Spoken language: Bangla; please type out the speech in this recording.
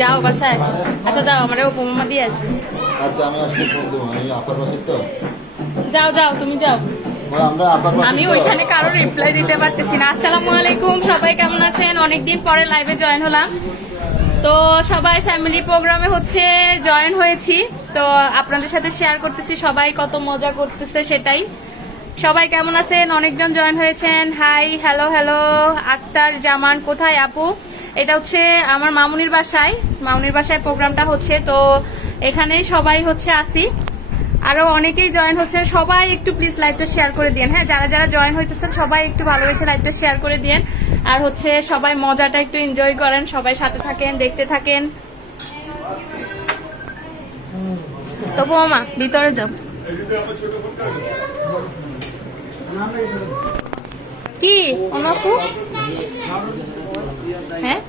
যাও বাসায়। আচ্ছা যাও, আমারও উপমা দিয়ে আসবে। আচ্ছা আমি আসলে ফোন দেবো, আমি আপার বাসায় তো। যাও যাও, তুমি যাও। আমি ওইখানে কারো রিপ্লাই দিতে পারতেছি না। আসসালামু আলাইকুম, সবাই কেমন আছেন? অনেকদিন পরে লাইভে জয়েন হলাম। তো সবাই ফ্যামিলি প্রোগ্রামে হচ্ছে জয়েন হয়েছি, তো আপনাদের সাথে শেয়ার করতেছি সবাই কত মজা করতেছে সেটাই। সবাই কেমন আছেন? অনেকজন জয়েন হয়েছেন। Hi, hello hello. Akter Zaman কোথায় আপু? এটা হচ্ছে আমার মামুনির বাসায় প্রোগ্রামটা হচ্ছে, তো এখানেই সবাই হচ্ছে আসি। আরো অনেকেই জয়েন হচ্ছেন, সবাই একটু প্লিজ লাইভটা শেয়ার করে দিন। হ্যাঁ, যারা যারা জয়েন হইতেছেন সবাই একটু ভালোবেসে লাইভটা শেয়ার করে দিন। আর হচ্ছে সবাই মজাটা একটু এনজয় করেন, সবাই সাথে থাকেন, দেখতে থাকেন। তো বৌমা ভিতরে যাও। কি অনাপু? হ্যাঁ